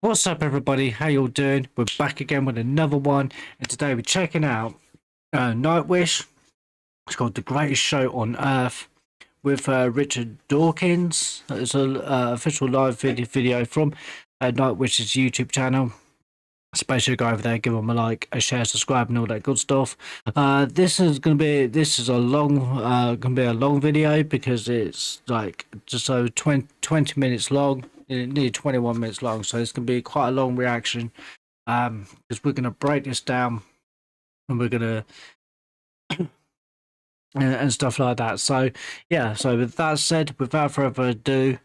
What's up, everybody? How you all doing? We're back again with another one, and today we're checking out Nightwish. It's called The Greatest Show on Earth with Richard Dawkins. It's an official live video from Nightwish's YouTube channel. Especially go over there, give them a like, a share, subscribe, and all that good stuff. This is a long video because it's like just over 20 minutes long, nearly 21 minutes long. So it's gonna be quite a long reaction. Because we're gonna break this down and we're gonna and stuff like that. So yeah. So with that said, without further ado,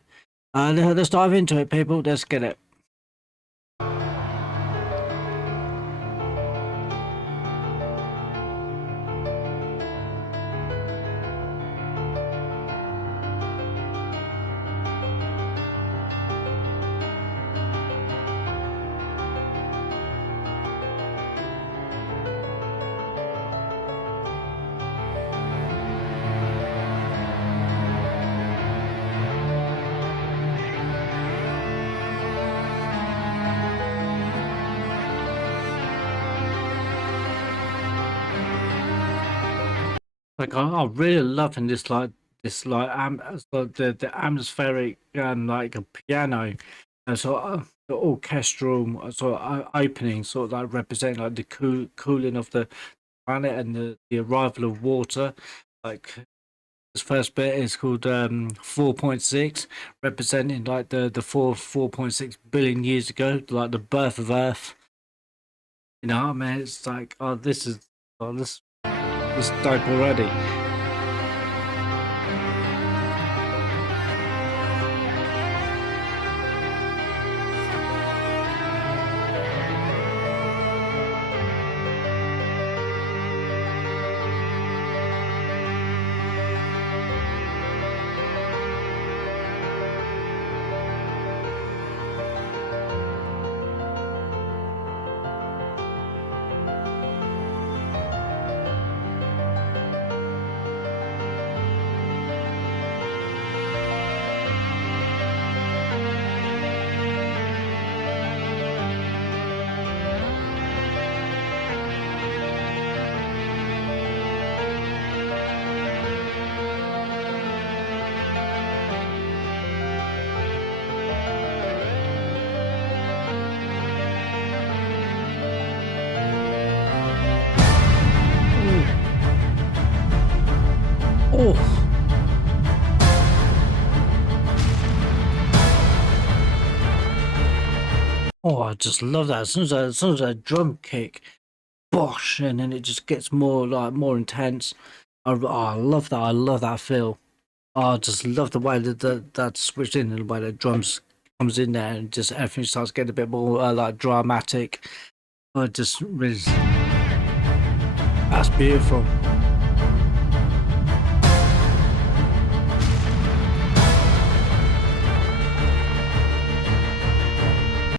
let's dive into it, people. Let's get it. Like I'm really loving the atmospheric like a piano and the orchestral opening sort of like representing like the cooling of the planet and the arrival of water. Like this first bit is called 4.6, representing like the 4.6 billion years ago, like the birth of Earth. You know what I mean? It's like this dope already. Oh, oh, I just love that. As soon as that drum kick, bosh, and then it just gets more intense. I love that. I love that feel. I just love the way that switched in and the way the drums comes in there and just everything starts getting a bit more like dramatic. I just really, that's beautiful.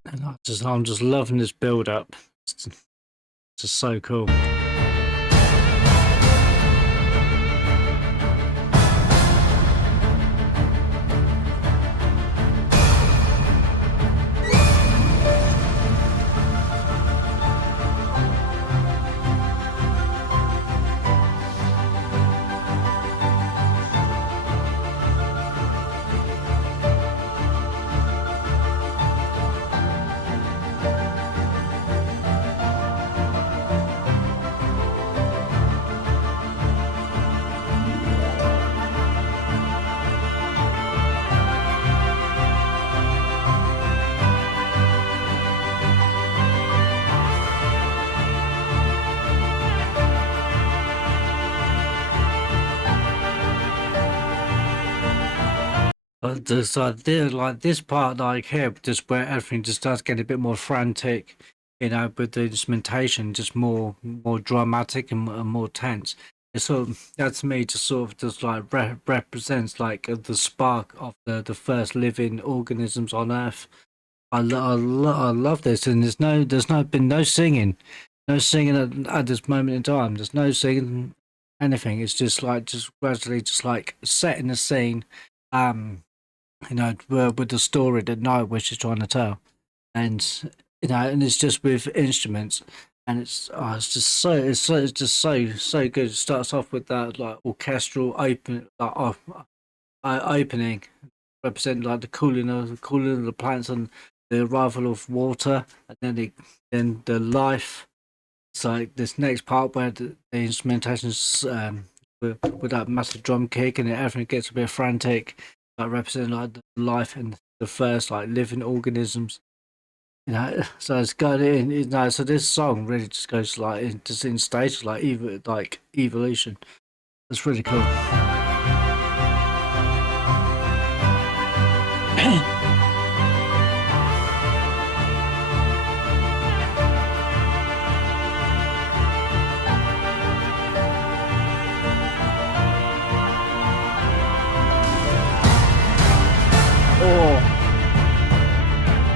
And I'm just loving this build up. It's just so cool. Just like this part like here, just where everything just starts getting a bit more frantic, you know, with the instrumentation just more dramatic and more tense. It's sort of that to me just sort of just like represents like the spark of the first living organisms on Earth. I love this, and been no singing, at this moment in time. There's no singing anything. It's just like just gradually just like setting the scene. You know, with the story that Nightwish is trying to tell. and and it's just with instruments, and it's just so good. It starts off with that like orchestral opening, representing like the cooling of the plants and the arrival of water, and then the life. It's like this next part where the instrumentation's with that massive drum kick, and everything gets a bit frantic, like representing like the life and the first like living organisms. So it's got in. So this song really just goes like just in stages like evolution. It's really cool. Oh,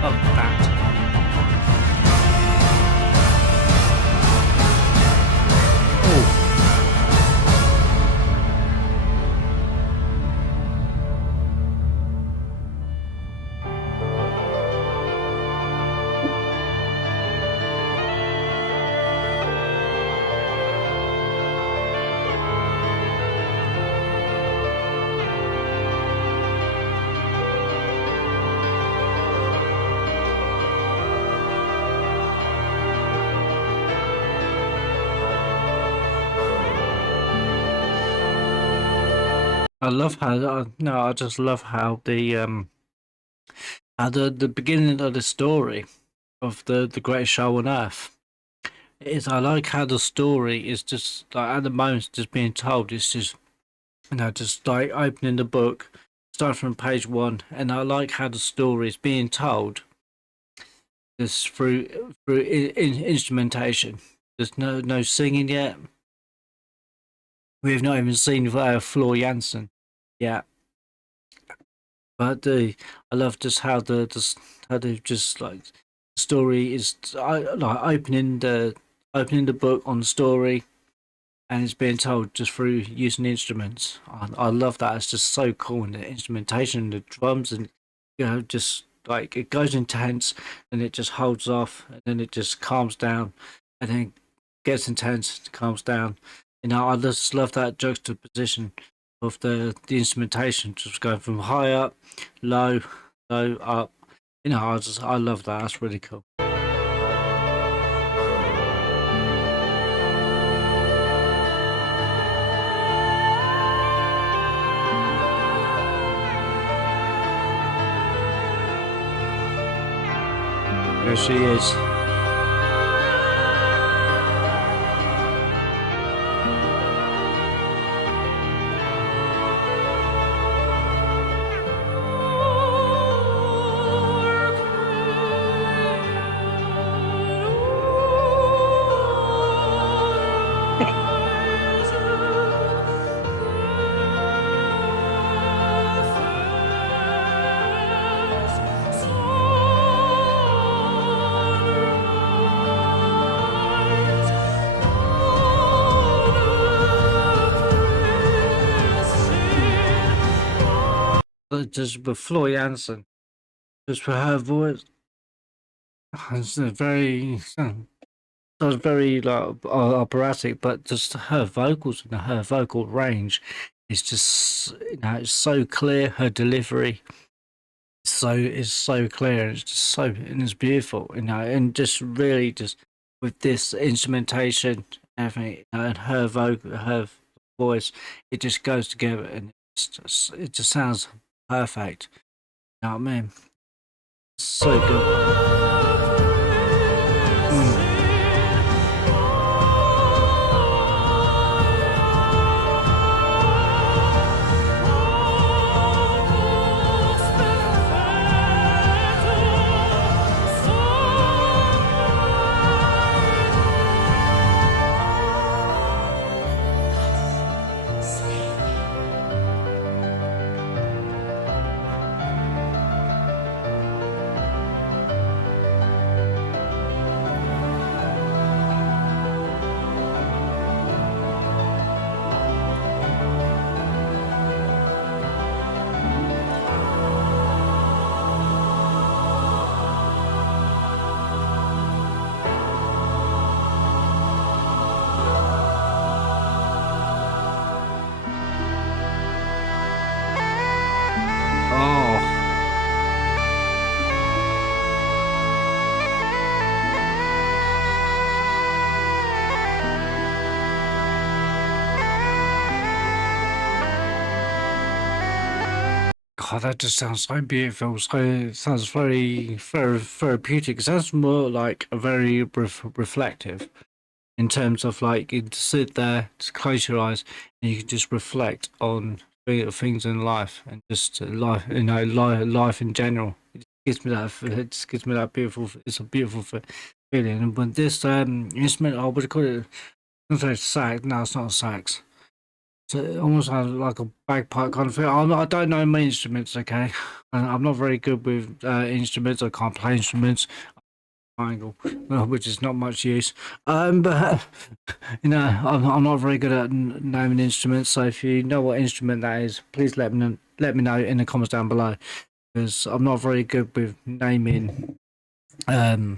love that. I love how no, I just love how the beginning of the story of the greatest show on earth is. I like how the story is just like at the moment it's just being told. It's just just like opening the book, start from page one, and I like how the story is being told just through instrumentation. There's no singing yet. We've not even seen Floor Jansen yet. But I love just how they just like the story is like opening the book on the story, and it's being told just through using instruments. I love that. It's just so cool, and the instrumentation, the drums, and just like it goes intense, and it just holds off, and then it just calms down, and then gets intense, calms down. I just love that juxtaposition of the instrumentation, just going from high up, low, low up. I love that. That's really cool. There she is. Just with Floor Jansen, just for her voice, it's very like operatic, but just her vocals and her vocal range is just it's so clear. Her delivery is so clear. It's just and it's beautiful, and just really just with this instrumentation, everything, and her voice, it just goes together, and it just sounds perfect. You know what I mean? So good. God, that just sounds so beautiful. So it sounds very, very therapeutic. It sounds more like a very reflective in terms of like you just sit there, just close your eyes, and you can just reflect on things in life and just life, life in general. It gives me that. It just gives me that beautiful. It's a beautiful feeling. And when this instrument, I would call it. I'm sorry, sax. No, it's not a sax. So it almost has like a bagpipe kind of thing. I don't know my instruments, okay? I'm not very good with instruments. I can't play instruments. Triangle, which is not much use. But I'm not very good at naming instruments. So if you know what instrument that is, please let me know in the comments down below, because I'm not very good with naming my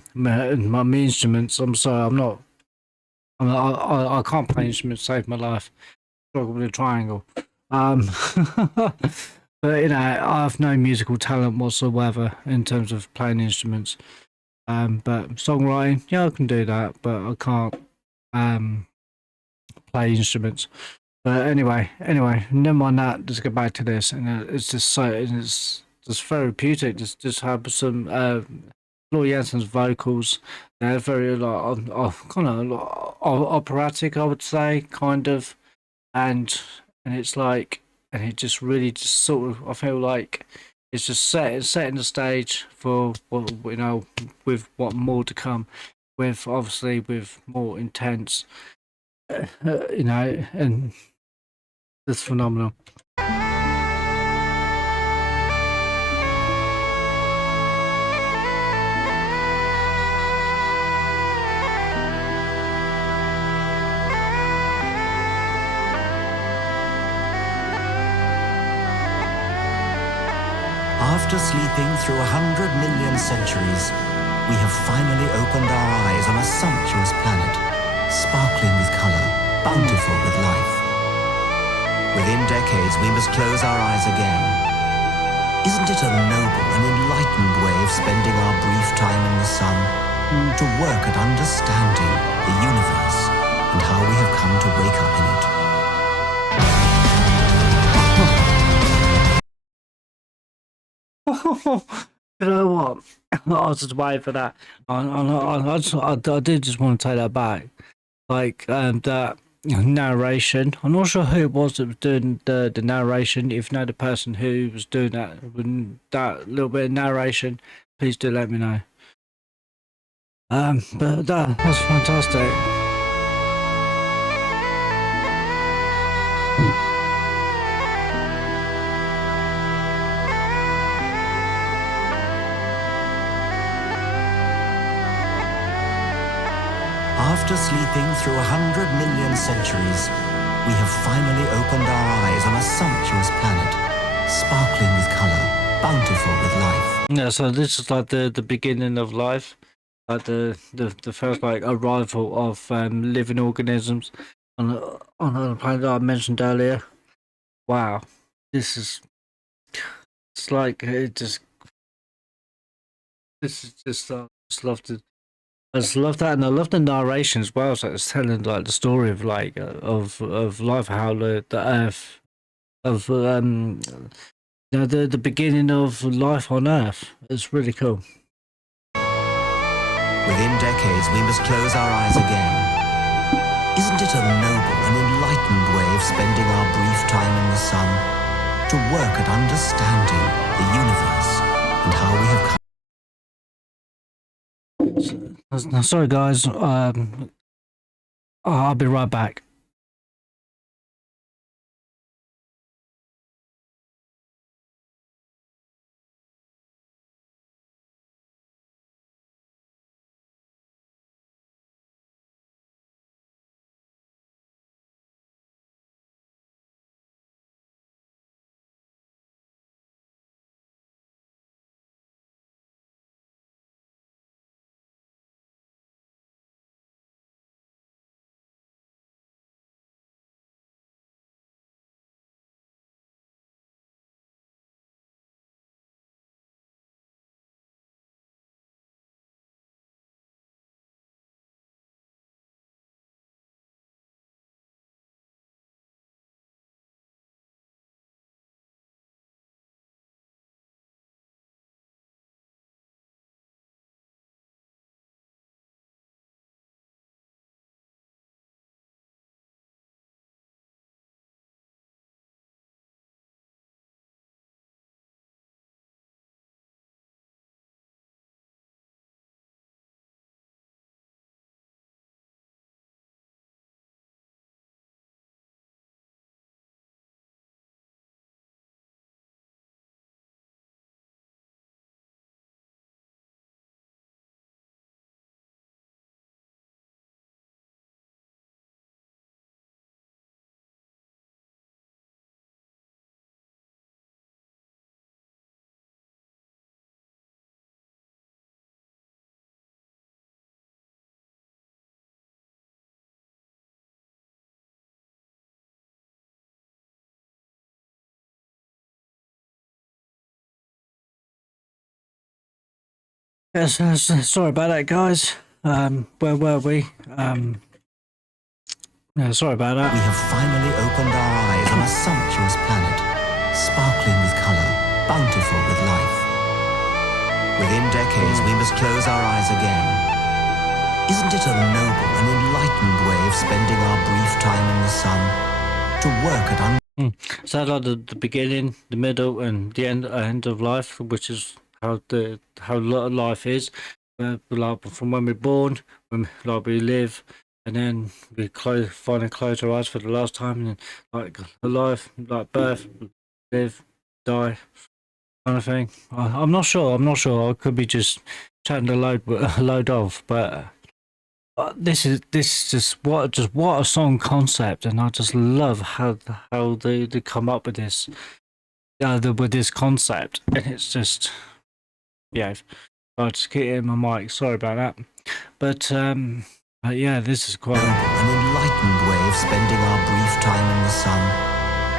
instruments. I'm sorry, I'm not. I can't play instruments to save my life. Struggle with a triangle. But I have no musical talent whatsoever in terms of playing instruments. But songwriting, yeah, I can do that, but I can't play instruments. But anyway, never mind that. Let's get back to this, and it's just therapeutic. Just have some Floor Jansen's vocals. They're very kind of operatic, I would say, kind of, and it's like, and it just really just sort of, I feel like it's just setting the stage for what with what more to come, with obviously with more intense, and it's phenomenal. After sleeping through 100 million centuries, we have finally opened our eyes on a sumptuous planet, sparkling with color, bountiful with life. Within decades, we must close our eyes again. Isn't it a noble and enlightened way of spending our brief time in the sun, to work at understanding the universe and how we have come to wake up in it? You know what? I was just waiting for that. I did just want to take that back. Like that narration. I'm not sure who it was that was doing the narration. If you know the person who was doing that little bit of narration, please do let me know. But that's fantastic. After sleeping through 100 million centuries, we have finally opened our eyes on a sumptuous planet, sparkling with color, bountiful with life. Yeah, so this is like the beginning of life, like the first like arrival of living organisms on a planet that I mentioned earlier. Wow, this is it's like it just this is just just love to. I just love that, and I love the narration as well. So it's telling like the story of like of life, how the Earth of the beginning of life on Earth. It's really cool. Within decades, we must close our eyes again. Isn't it a noble and enlightened way of spending our brief time in the sun, to work at understanding the universe and how we have come? Sorry, guys. I'll be right back. Yes, sorry about that, guys. Where were we? Yeah, sorry about We that. have finally opened our eyes on a sumptuous planet, sparkling with color, bountiful with life. Within decades, we must close our eyes again. Isn't it a noble and enlightened way of spending our brief time in the sun? To work at So like the beginning, the middle, and the end of life, which is how life is. Like from when we're born, when like we live, and then we finally close our eyes for the last time, and then like life, like birth, live, die, kind of thing. I'm not sure. I'm not sure. I could be just chatting a load of, but. This is just what a song concept, and I just love how they come up with this with this concept, and it's just yeah. I just keep hitting my mic. Sorry about that, but yeah, this is quite. an enlightened way of spending our brief time in the sun,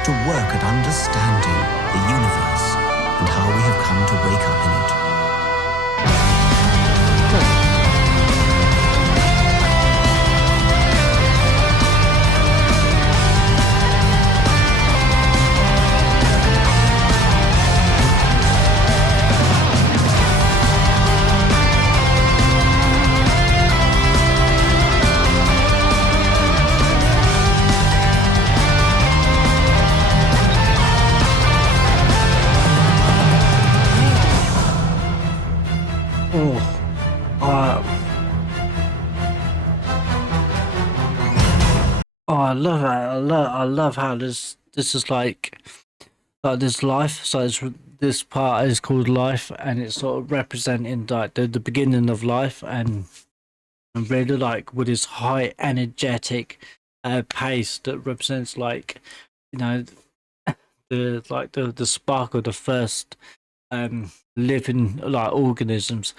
to work at understanding the universe and how we have come to wake up in it. Oh, I love that. I love how this is like this life. So this part is called life, and it's sort of representing like the beginning of life, and really like with this high energetic pace that represents like the spark of the first living like organisms.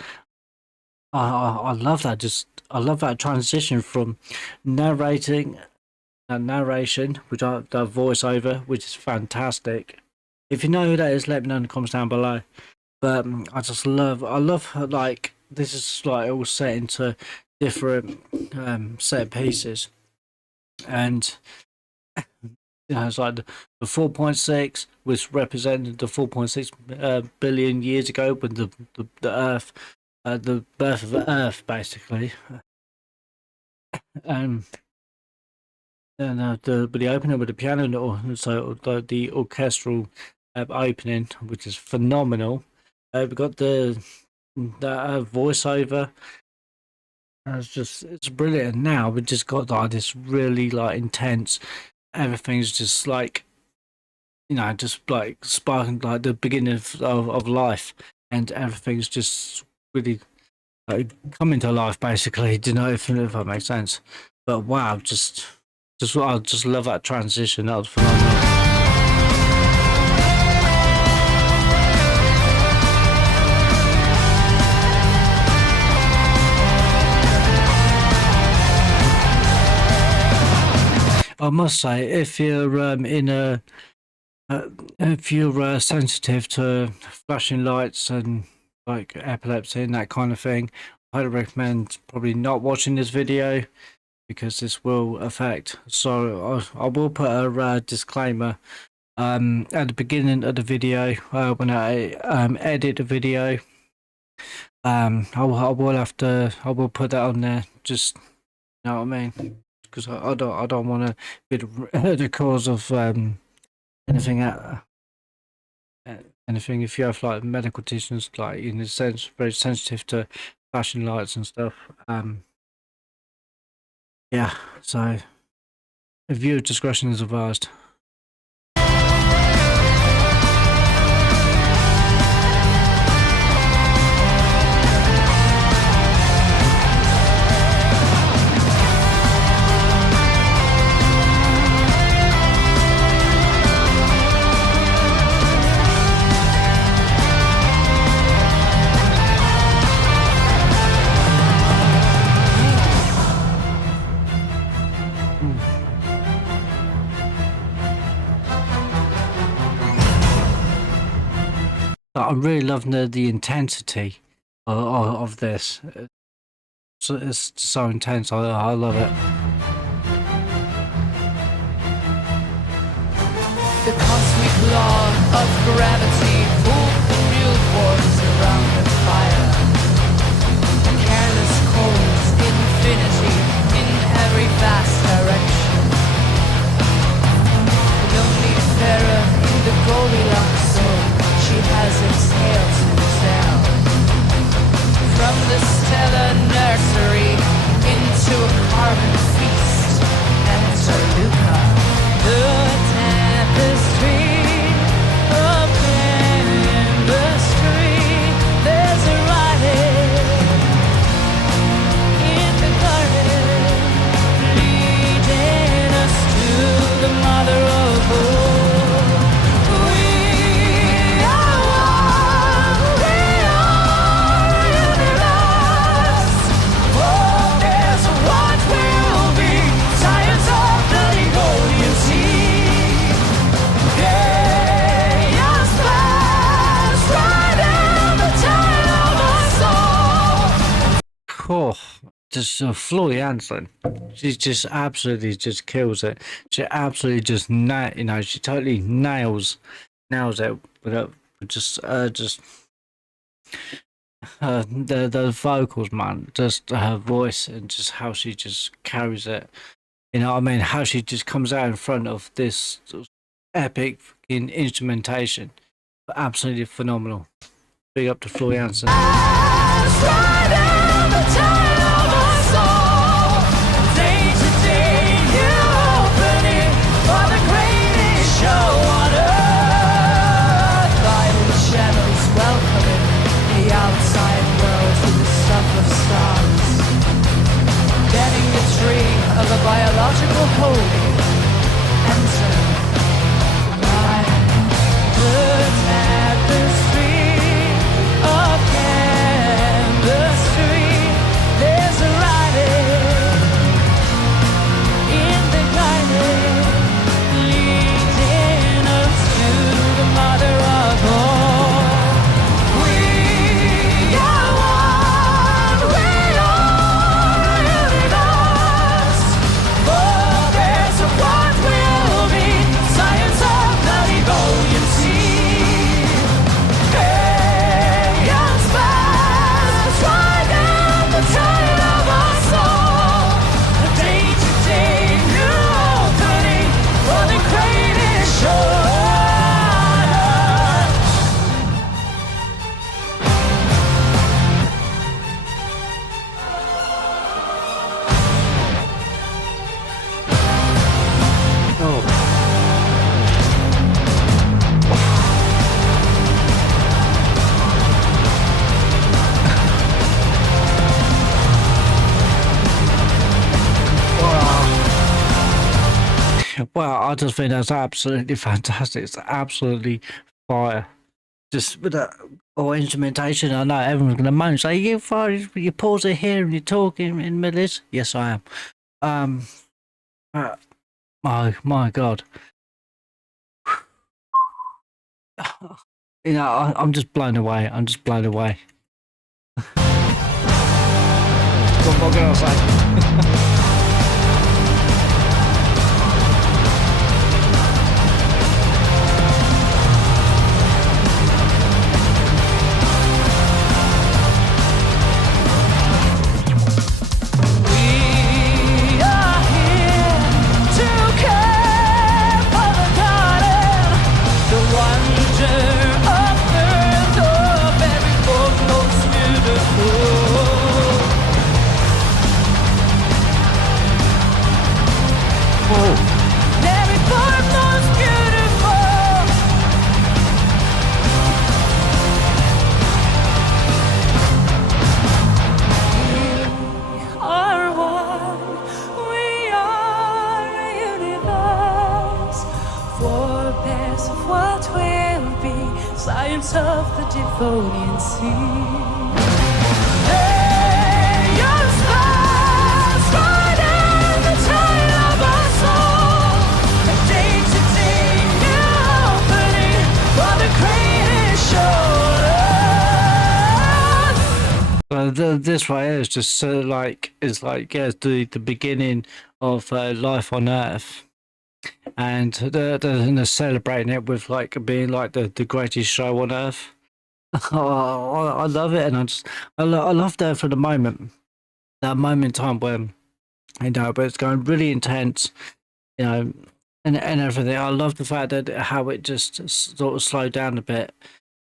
I love that. I love that transition from narrating narration, which the voiceover, which is fantastic. If you know who that is, let me know in the comments down below. But I love how, like this is like all set into different set pieces, and it's like the 4.6, which represented the 4.6 billion years ago when the Earth, the birth of the Earth, basically. And the opening with the piano, so the orchestral opening, which is phenomenal. We got the voiceover. It's brilliant. Now we just got like this really like intense. Everything's just like just like sparking like the beginning of life, and everything's just really like coming to life. Basically, do you know if that makes sense? But wow, I just love that transition. That was phenomenal. I must say, if you're if you're sensitive to flashing lights and like epilepsy and that kind of thing, I'd recommend probably not watching this video, because this will affect. So I will put a disclaimer at the beginning of the video when I edit the video. I will put that on there. Just you know what I mean, because I don't want to be the cause of anything. Anything if you have like medical conditions, like in a sense very sensitive to flashing lights and stuff. Yeah, so viewer discretion is advised. I'm really loving the intensity of this. It's so intense. I love it. The cosmic law of gravity pulled the real force around the fire. The careless cold infinity in every vast direction. The lonely pharaoh in the Goldilocks zone, she has exhaled to sail. From the stellar nursery into a carbon feast. Enter Luca, the tapestry of chemistry. There's a writing in the garden, leading us to the mother of all. Oh, just Floyd Hansen. She just absolutely just kills it. She absolutely just she totally nails it with the vocals, man. Just her voice and just how she just carries it. You know what I mean? How she just comes out in front of this epic fucking instrumentation. Absolutely phenomenal. Big up to Floyd Hansen. Of a biological whole. Enter the tapestry of chemistry. There's a writing in the garden, leading us to the mother of all. We are one, we are universe. What will be science of the evolution? Chaos fast, right down the tide of our soul. A day-to-day new opening for the greatest show. Well, I just think that's absolutely fantastic. It's absolutely fire. Just with that instrumentation, I know everyone's going to moan. Say, you fire, you pause it here and you're talking in the middle of this. Yes, I am. My God. You know, I'm just blown away. I'm just blown away. What more can I say? Science of the Devonian Sea. this right here is just it's like yeah, it's the beginning of life on Earth, and they're celebrating it with like being like the greatest show on Earth. Oh, I love it, and I love that for the moment, that moment in time when but it's going really intense, you know, and everything. I love the fact that how it just sort of slowed down a bit,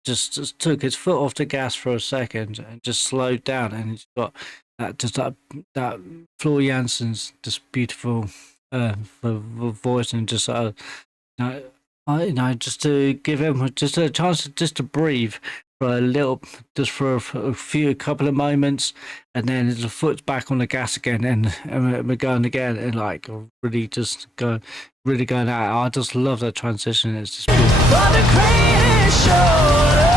just took its foot off the gas for a second and just slowed down, and it's got that Floor Jansen's just beautiful voice, and just you know, just to give him just a chance just to breathe for a little, just for a couple of moments, and then the foot's back on the gas again, and we're going again, and like really just really going out. I just love that transition. It's just beautiful. For the greatest show on earth.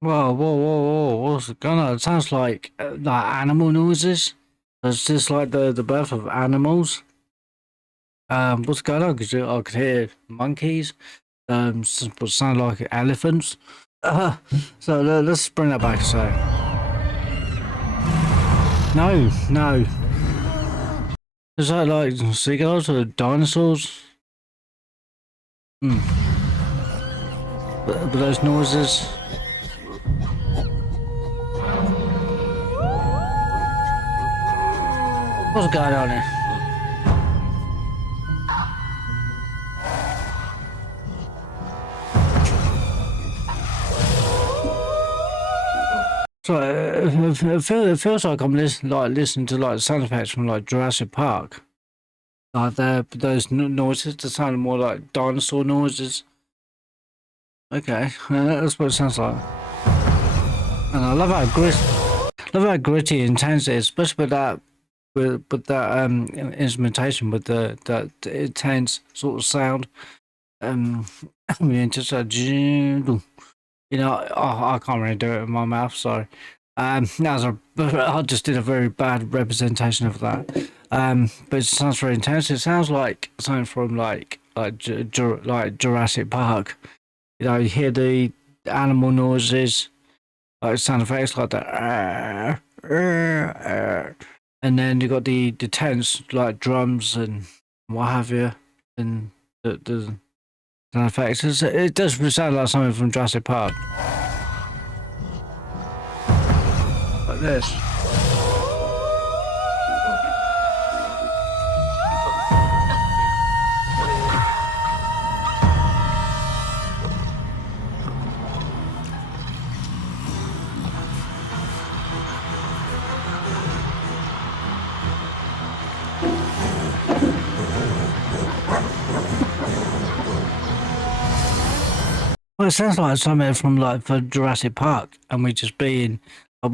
Whoa! What's going on? It sounds like animal noises. It's just like the birth of animals. What's going on? Because I could hear monkeys. What sound like elephants. So let's bring that back a sec. No. Is that like seagulls or dinosaurs? But those noises. What's going on here? So it feels like I'm listening to like sound effects from like Jurassic Park. Like those noises that sound more like dinosaur noises. Okay, that's what it sounds like. And I love how gritty and intense it is, especially with that instrumentation, with that intense sort of sound. I mean, just I can't really do it in my mouth. Sorry. I just did a very bad representation of that. But it sounds very intense. It sounds like something from like Jurassic Park. You hear the animal noises, like sound effects like that, and then you got the tense like drums and what have you, and the sound effects. It does sound like something from Jurassic Park, like this. Well, it sounds like something from like for Jurassic Park, and we're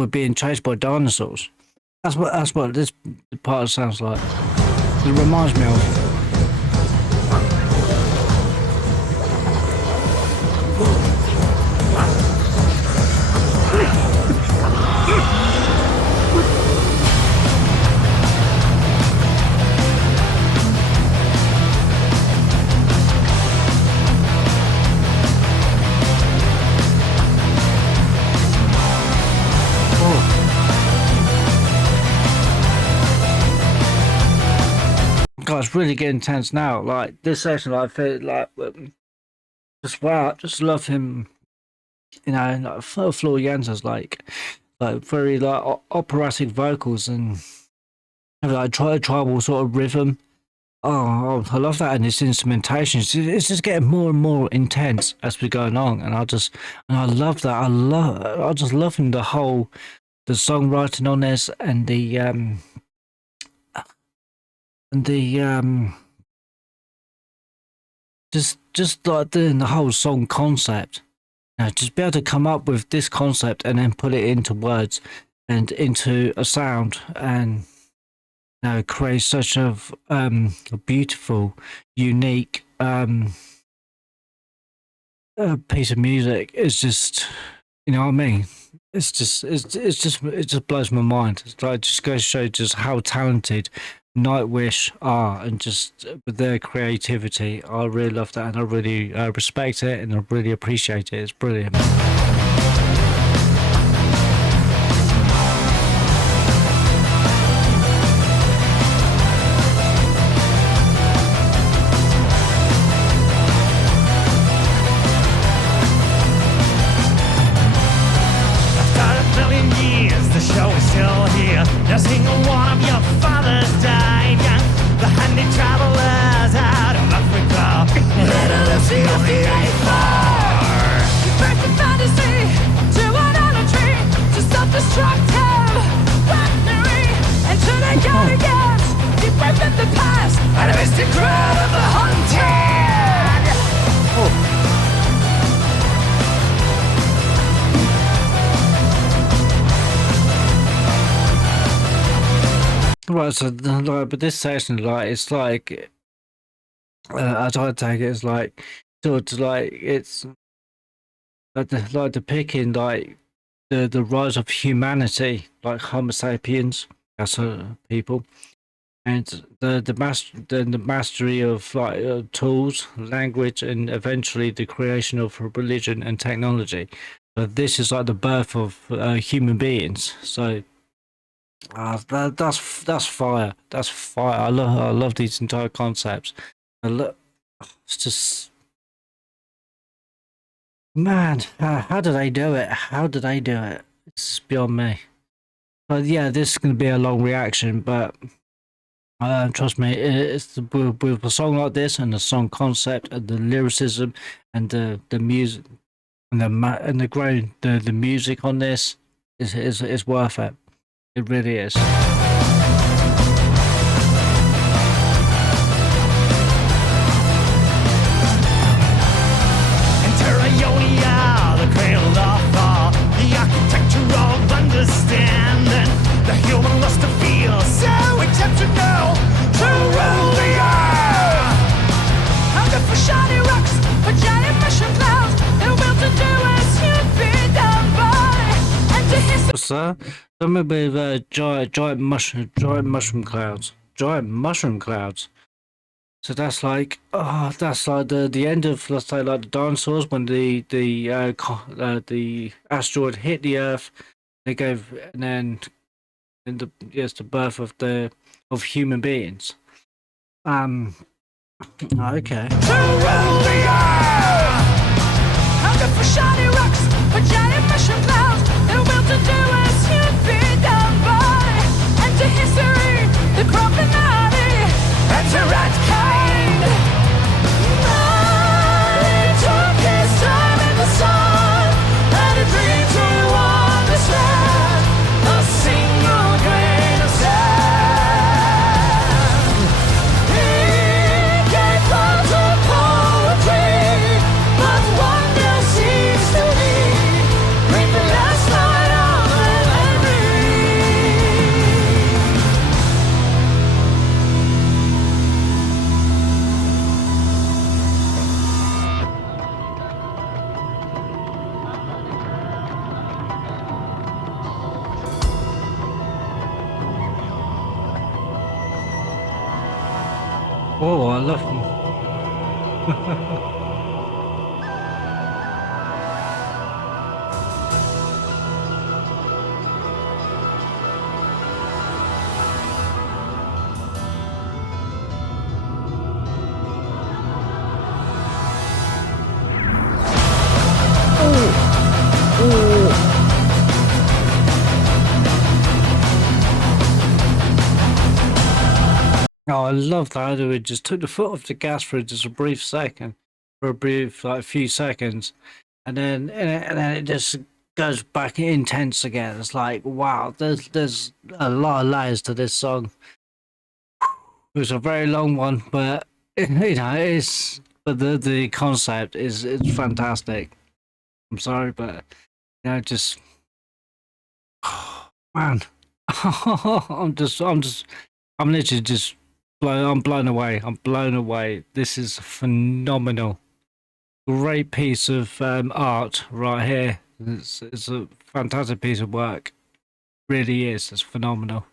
being chased by dinosaurs. That's what this part sounds like. It reminds me of. God, it's really getting tense now. Like this section, like, I feel like just wow, I just love him. Like Floor Jansen's like very like operatic vocals, and have like tribal sort of rhythm. Oh, I love that, and its instrumentation. It's just getting more and more intense as we go along, and I love that. I just loving the songwriting on this, and the just like the whole song concept. Just be able to come up with this concept and then put it into words and into a sound, and create such a beautiful, unique piece of music. It's just, you know what I mean. It just blows my mind. It's like, just goes to show just how talented Nightwish are, and just with their creativity. I really love that, and I really respect it, and I really appreciate it. It's brilliant. Show is still here. Not a single one of your fathers died young. The handy travelers out of Africa. Little Lucy of the A4. You break from fantasy to idolatry, to self-destructive weaponry, and to the guardians. You break from the past, and a mystic crowd of the hunted. Oh. Right, so like, but this section, like, it's like, I try to take it as like, sort of like, it's like depicting like the rise of humanity, like Homo sapiens as people, and the mastery of like tools, language, and eventually the creation of religion and technology. But this is like the birth of human beings. So. That's fire. That's fire. I love these entire concepts. It's just, man. How did they do it? How did they do it? It's beyond me. But yeah, this is going to be a long reaction. But trust me, it's with a song like this, and the song concept, and the lyricism, and the music, and the music on this is worth it. It really is. Ionia, the cradle of all, the architecture of understanding, the human lust to feel so exceptional, to rule the earth. Hunger for shiny rocks, for giant mushroom clouds, and a will to do as you'd be done by, and to history. What's that? Something with giant mushroom clouds. So that's like, that's like the end of, let's say, like the dinosaurs, when the asteroid hit the Earth. They gave, and then the birth of human beings. Okay. To rule the earth. Hunger for shiny rocks, for giant mushroom clouds, and a will to do as you'd be done by, and to history, the Illuminati, and to rat kind. He took his time in the sun, and a dream to understand a single grain of sand. He gave thought to poetry, but wonder seems to be bring the last night of Oh, I love them. Oh, I love that. It just took the foot off the gas for just a brief second, for a brief, like, few seconds, and then it just goes back intense again. It's like, wow, there's a lot of layers to this song. It was a very long one, but but the concept is it's fantastic. I'm sorry, but just man, I'm literally just I'm blown away. I'm blown away. This is phenomenal. Great piece of art right here. It's a fantastic piece of work. Really is. It's phenomenal.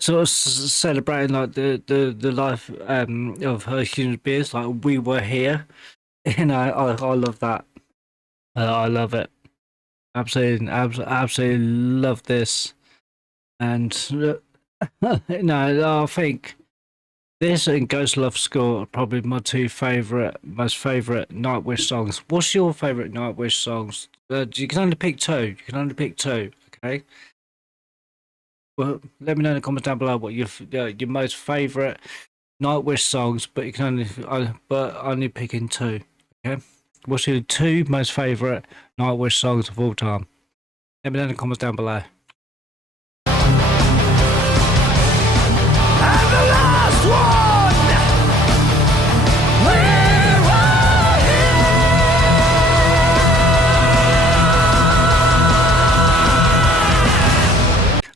Sort of celebrating like the life of her human beings, like we were here. I love that. I love it. Absolutely love this. And I think this and Ghost Love Score are probably my two most favorite Nightwish songs. What's your favorite Nightwish songs? You can only pick two. Okay. Well, let me know in the comments down below what your most favorite Nightwish songs, but you can only picking two. Okay, what's your two most favorite Nightwish songs of all time? Let me know in the comments down below. And the last one! Where are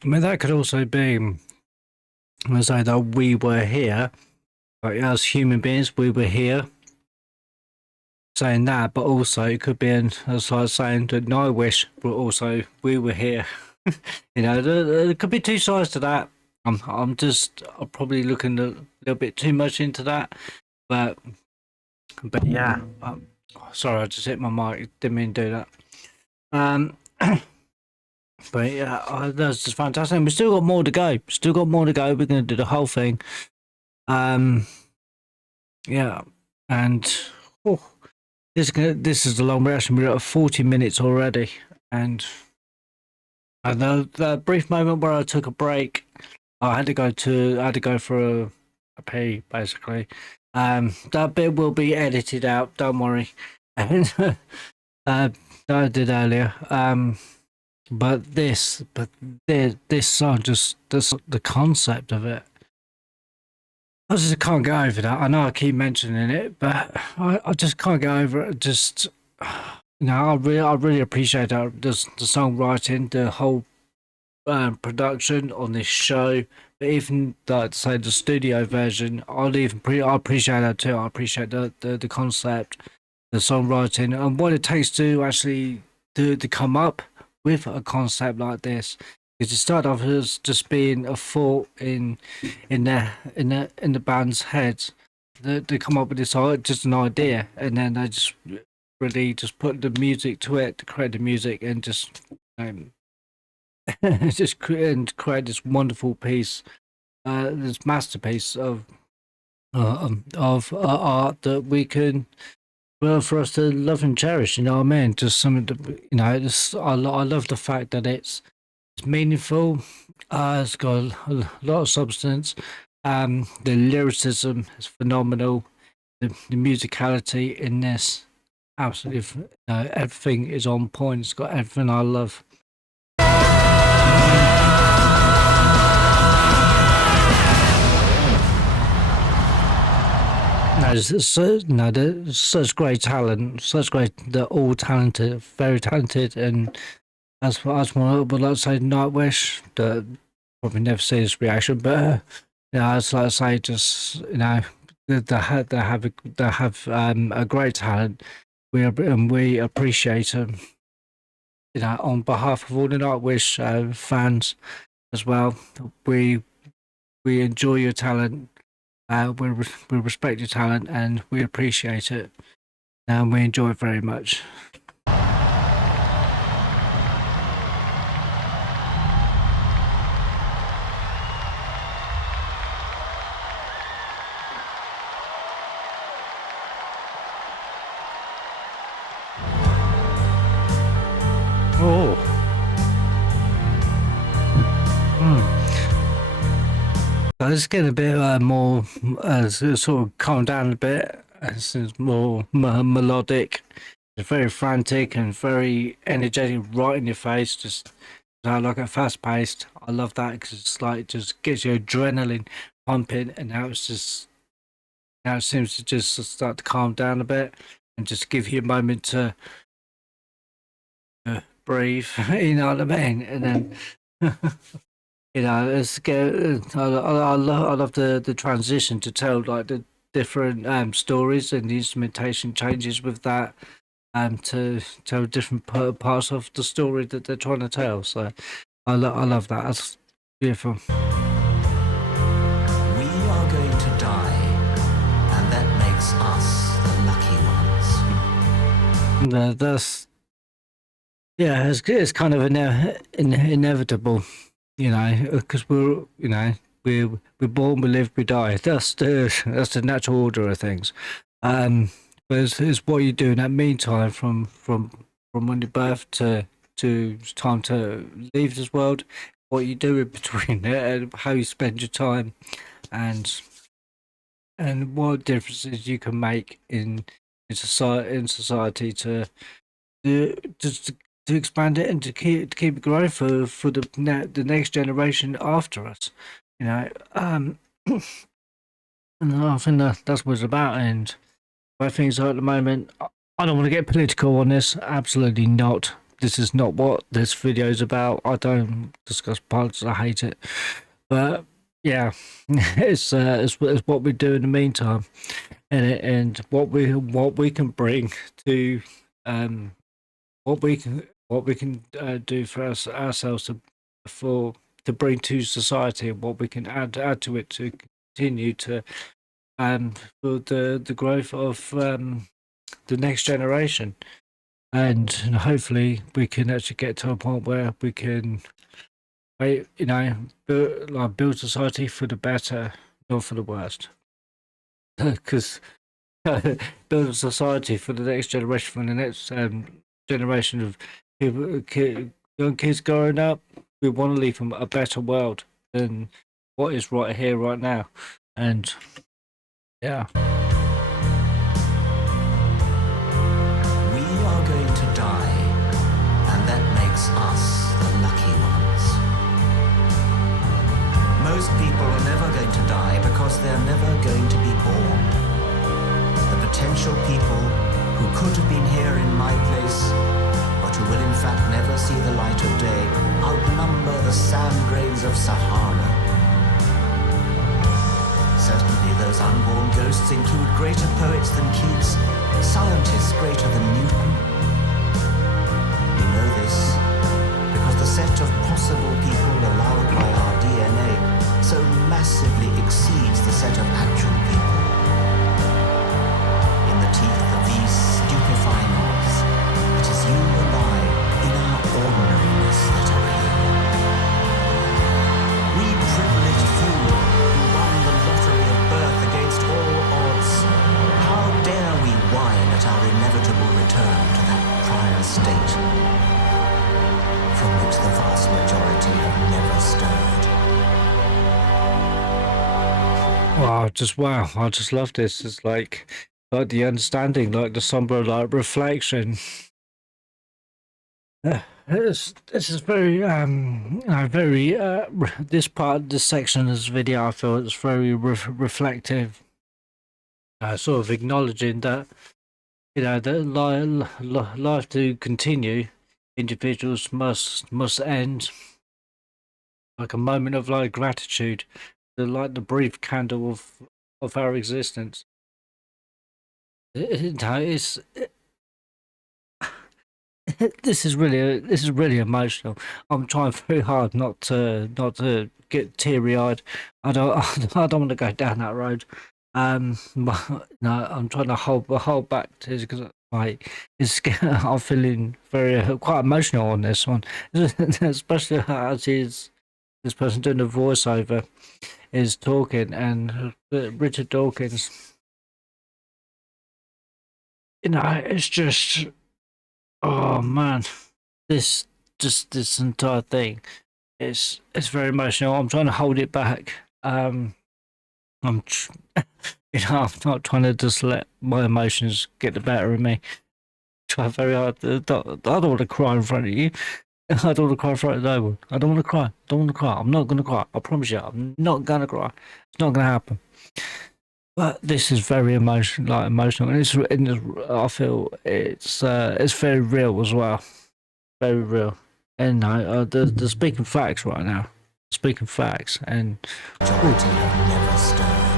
I mean, that could also be, let's say that we were here, like as human beings, we were here, saying that, but also it could be, as I was saying, that Nightwish, but also we were here. There could be two sides to that. I'm probably looking a little bit too much into that, but yeah. Sorry, I just hit my mic. Didn't mean to do that. But yeah, that's just fantastic. And we still got more to go. We're going to do the whole thing. Yeah, and this is a long reaction. We're at 40 minutes already, and the brief moment where I took a break, I had to go for a pee, basically. That bit will be edited out. Don't worry. And that I did earlier. But this song, just the concept of it, I just can't get over that. I know I keep mentioning it, but I just can't get over it. Just, I really appreciate that. The songwriting, the whole production on this show, but even like say the studio version, I appreciate that too. I appreciate the concept, the songwriting, and what it takes to actually to come up with a concept like this. Because it started off as just being a thought in the band's heads. They come up with this just an idea, and then they just really just put the music to it to create the music, and just just create this wonderful piece, this masterpiece of art that we can, well, for us to love and cherish. You know what I mean? Just something that, you know. I love the fact that it's meaningful. It's got a lot of substance. The lyricism is phenomenal. The musicality in this, absolutely, everything is on point. It's got everything I love. There's such great talent, they're all talented, very talented, and that's what I would like to say. Nightwish, that probably never see this reaction, but I'd like to say, just, they have a great talent. We appreciate them. On behalf of all the Nightwish fans as well, we enjoy your talent. We respect your talent, and we appreciate it, and we enjoy it very much. Oh. It's getting a bit more, sort of calm down a bit. It's more melodic. It's very frantic and very energetic, right in your face. Just like a fast paced. I love that because it's like, it just gets your adrenaline pumping, and now it seems to just start to calm down a bit and just give you a moment to breathe. You know what I mean? And then. It's I love the transition to tell like the different stories, and the instrumentation changes with that, to tell different parts of the story that they're trying to tell. So I love that. That's beautiful. We are going to die, and that makes us the lucky ones. That's it's kind of inevitable. Because we're born, we live, we die. That's the natural order of things. But it's what you do in that meantime, from when you're birth to time to leave this world. What you do in between it, and how you spend your time, and what differences you can make in society to expand it, and to keep it growing for the next generation after us. And I think that's what it's about. And where things are at the moment, I don't want to get political on this. Absolutely not. This is not what this video is about. I don't discuss politics. I hate it. But yeah, it's what we do in the meantime, and what we can bring to what we can do for ourselves to bring to society, and what we can add to it to continue to for the growth of the next generation, and hopefully we can actually get to a point where we can build society for the better, not for the worst. Because build a society for the next generation, for the next generation of young kids growing up. We want to leave them a better world than what is right here, right now. And yeah. We are going to die, and that makes us the lucky ones. Most people are never going to die because they're never going to be born. The potential people who could have been here in my place, but who will in fact never see the light of day, outnumber the sand grains of Sahara. Certainly those unborn ghosts include greater poets than Keats, scientists greater than Newton. We know this because the set of possible people allowed by our DNA so massively exceeds the set of actual people. In the teeth of these stupefying odds, it is you and I, in our ordinariness, that are here. We privileged few who won the lottery of birth against all odds. How dare we whine at our inevitable return to that prior state from which the vast majority have never stirred? Wow, I just love this. It's like the understanding, like the somber like reflection. This is very very this part, this section of this video, I feel it's very reflective, sort of acknowledging that that life to continue, individuals must end, like a moment of like gratitude, like the brief candle of our existence. It's this is really emotional. I'm trying very hard not to get teary eyed. I don't I don't want to go down that road. But, no, I'm trying to hold back to because like I'm feeling very quite emotional on this one, especially as this person doing the voiceover is talking, and Richard Dawkins. It's just, oh man, this entire thing, it's very emotional. I'm trying to hold it back. I'm I'm not trying to just let my emotions get the better of me. Try very hard. I don't want to cry in front of you. I don't want to cry in front of no one. I don't want to cry. Don't want to cry. I'm not going to cry. I promise you, I'm not going to cry. It's not going to happen. But this is very emotional, and I feel it's very real as well, very real. And they're speaking facts right now, speaking facts, and Majority have never stirred.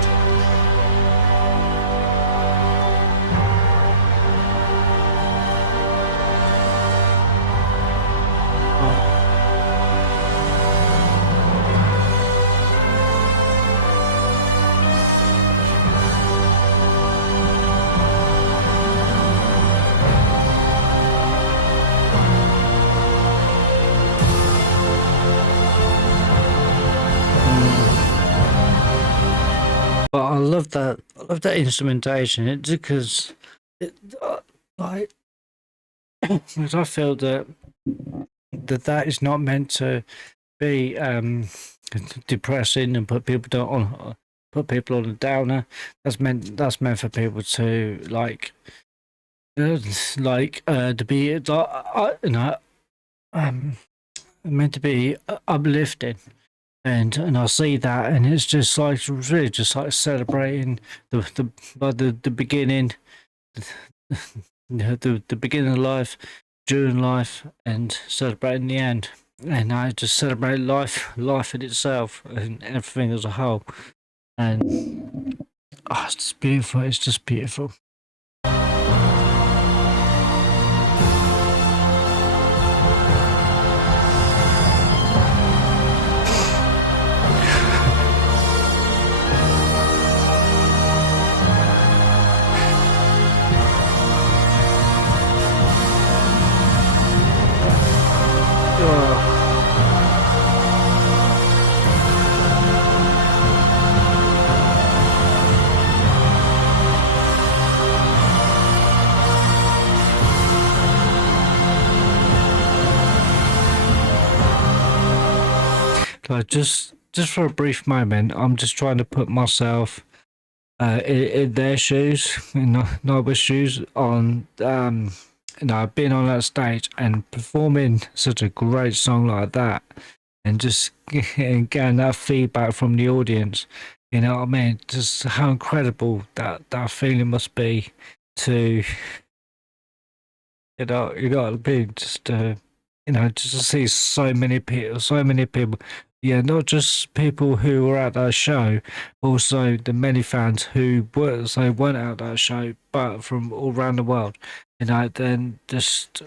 but I love that. I love that instrumentation. It's because like because I feel that is not meant to be depressing and put people on a downer. That's meant for people to to be meant to be uplifting. And I see that, and it's just like really just like celebrating the beginning, the beginning of life, during life, and celebrating the end. And I just celebrate life in itself, and everything as a whole. And it's just beautiful. It's just beautiful. Like just for a brief moment, I'm just trying to put myself in their shoes, in Nightwish shoes, on being on that stage and performing such a great song like that, and just getting that feedback from the audience. You know what I mean? Just how incredible that feeling must be to you know what I mean? Just just to see so many people. Yeah, not just people who were at that show, also the many fans who weren't at that show, but from all around the world. Then just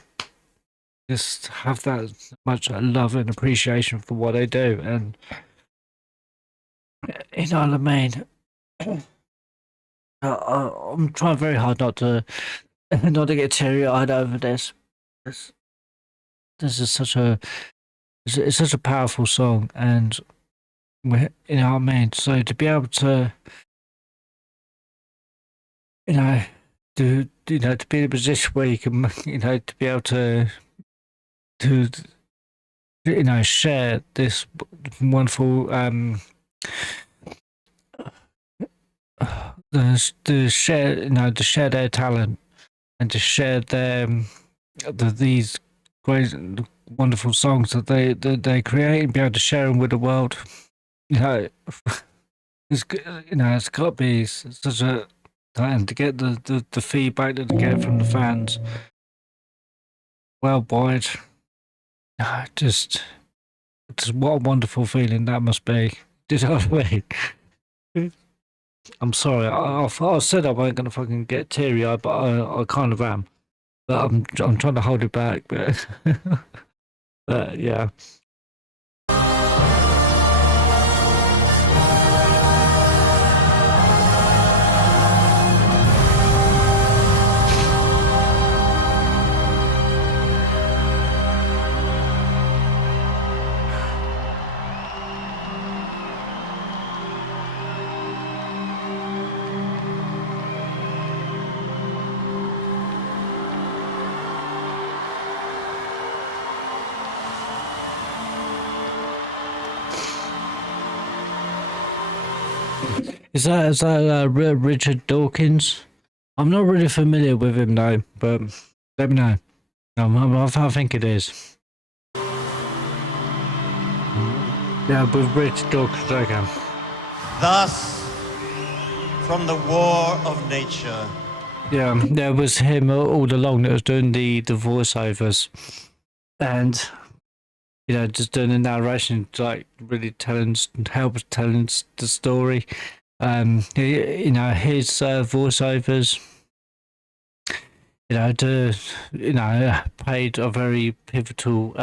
just have that much love and appreciation for what they do, and you know what I mean. I'm trying very hard not to get teary eyed over this. This this is such a it's such a powerful song, and you know what I mean. So to be able to, you know, to be in a position where you can, you know, to be able to you know, share this wonderful the share, you know, to share their talent and to share their these great wonderful songs that they create, and be able to share them with the world. You know, you know, it's got to be such a, and to get the feedback that they get from the fans worldwide. Just what a wonderful feeling that must be. Do you know what I mean? I'm sorry, I said I wasn't gonna fucking get teary eyed, but I kind of am. But I'm trying to hold it back, but but yeah. Is that Richard Dawkins? I'm not really familiar with him though, but let me know. I think it is. Yeah, with Richard Dawkins, okay. Thus, from the war of nature. Yeah, there was him all along that was doing the voiceovers, and you know, just doing the narration, like really telling the story. You know, his voiceovers, you know, played a very pivotal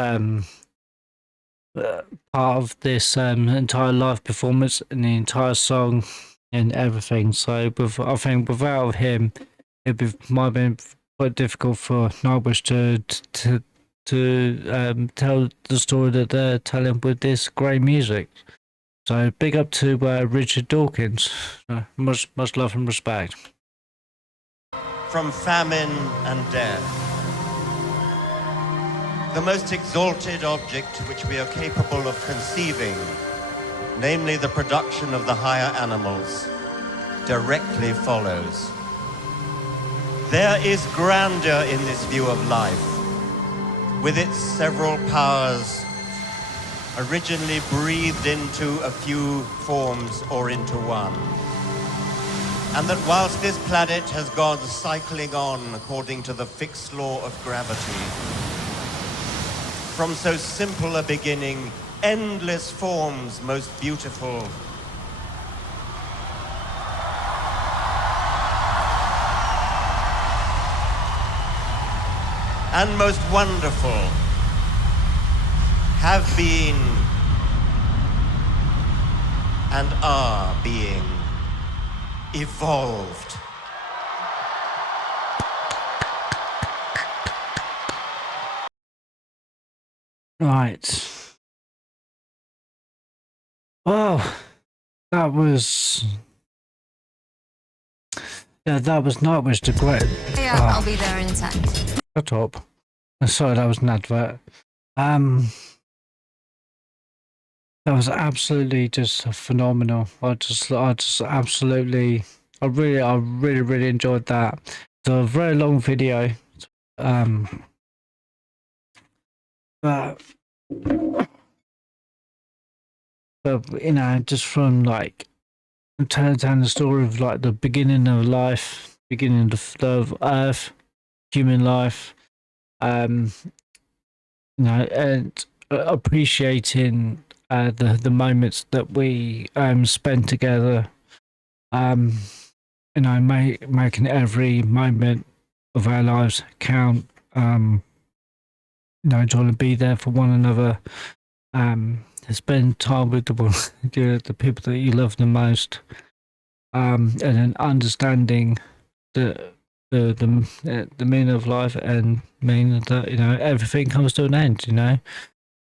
part of this entire live performance and the entire song and everything. So, I think without him, might have been quite difficult for Nightwish to tell the story that they're telling with this great music. So big up to Richard Dawkins. Much love and respect. From famine and death, the most exalted object which we are capable of conceiving, namely the production of the higher animals, directly follows. There is grandeur in this view of life, with its several powers originally breathed into a few forms or into one. And that whilst this planet has gone cycling on according to the fixed law of gravity, from so simple a beginning, endless forms most beautiful, and most wonderful have been and are being evolved. Right. Well, that was Nightwish the Great. Yeah, I'll be there in 10. Shut up. Sorry, that was an advert. That was absolutely just phenomenal. I just absolutely, I really enjoyed that. It's a very long video. But you know, just from like telling the story of like the beginning of life, beginning of Earth, human life, you know, and appreciating the moments that we spend together, you know, making every moment of our lives count, trying to be there for one another, spend time with the people that you love the most, and then understanding the meaning of life, and meaning that everything comes to an end.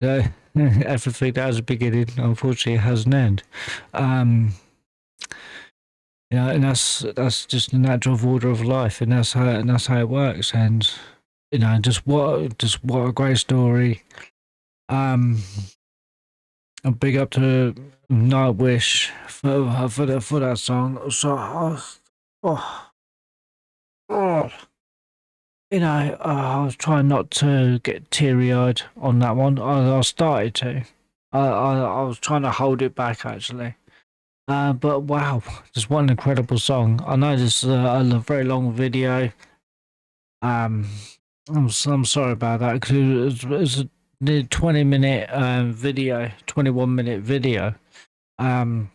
So, everything that has a beginning, unfortunately, has an end. And that's just the natural order of life, and that's how it works. And just what a great story. A big up to Nightwish for that song. So, I was trying not to get teary-eyed on that one. I started to. I was trying to hold it back, actually. But wow, just what an incredible song. I know this is a very long video. I'm sorry about that, because it was a near 20-minute video, 21-minute video. But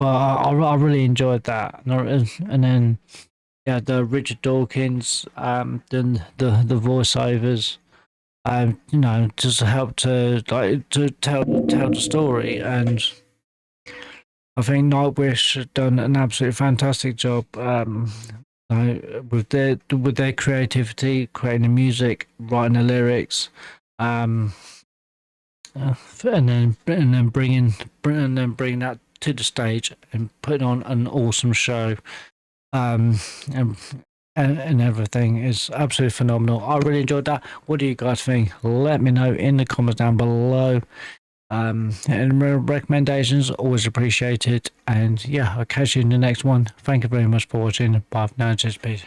I really enjoyed that. And then the Richard Dawkins, then the voiceovers, just help to tell the story. And I think Nightwish have done an absolutely fantastic job with their creativity, creating the music, writing the lyrics, and then bringing that to the stage and putting on an awesome show. And everything is absolutely phenomenal. I really enjoyed that. What do you guys think? Let me know in the comments down below. And recommendations always appreciated. And yeah, I'll catch you in the next one. Thank you very much for watching. Bye for now. Just peace.